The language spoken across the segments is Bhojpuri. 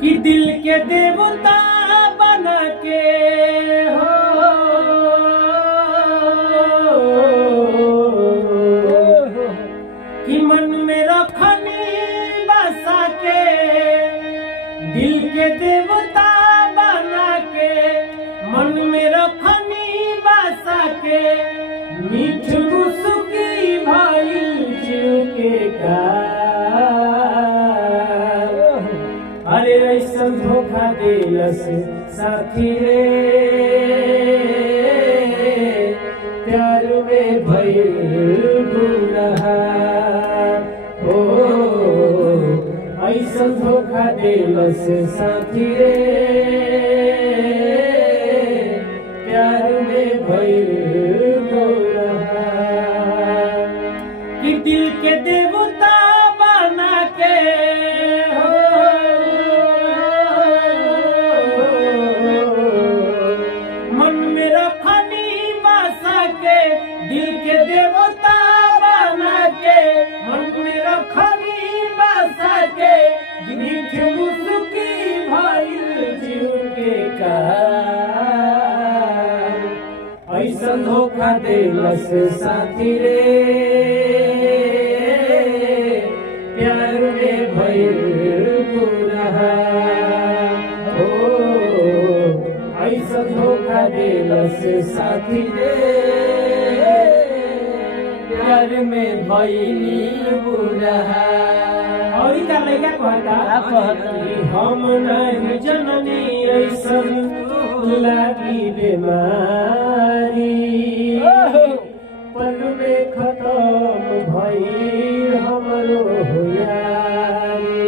कि दिल के देवता बना के हो कि मन में रखनी बसा के, दिल के देवता बना के मन में रखनी बसा के, मीठ मुस्की भइल जीव के का। अरे ऐसा धोखा दिलस साथी रे, प्यार में भइल गुनाह हो। ऐसा धोखा दिलस साथी रे, प्यार में भइल गुनाह। कि दिल के देवता बना के दिल के देवता बना के मन में रखनी बसा के, मीठ मुस्की भइल जीव के का। ऐसा धोखा दिलस साथी रे, प्यार में भइल गुनाह हो। ऐसा धोखा दिलस साथी रे, प्यार में भइली गुनाह। और क्या लगा कहता हम नहीं जननी ऐसन लागी बीमारी, पल में खत्म भइल हमरो यारी।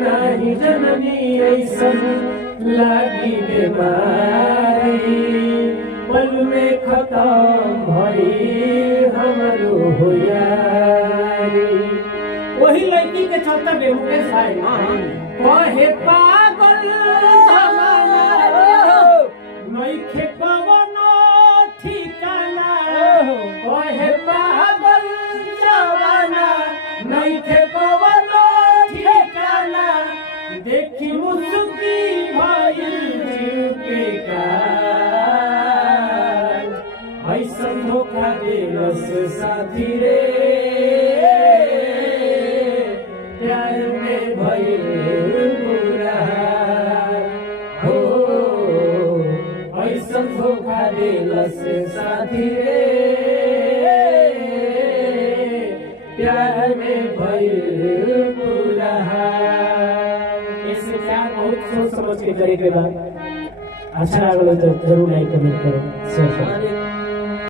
नहीं जननी ऐसन लागी बीमारी, पल में खत्म भइल हमरो यारी। वही लड़की के चलता बेमुके साई कहे पागल जमाना, नइखे कवनो ठिकाना। कहे पागल जमाना, नइखे कवनो ठिकाना। देखी मुस्की भइल जीव के का। ऐसा धोखा दिलस साथी रे, प्यार में भइल गुनाह हो। ऐसा धोखा दिलस साथी रे, प्यार में भइल गुनाह। ऐसे प्यार बहुत सोच समझ के करे के बाद अच्छा लगल तो जरूर लाइक कमेंट करो, शेयर करो।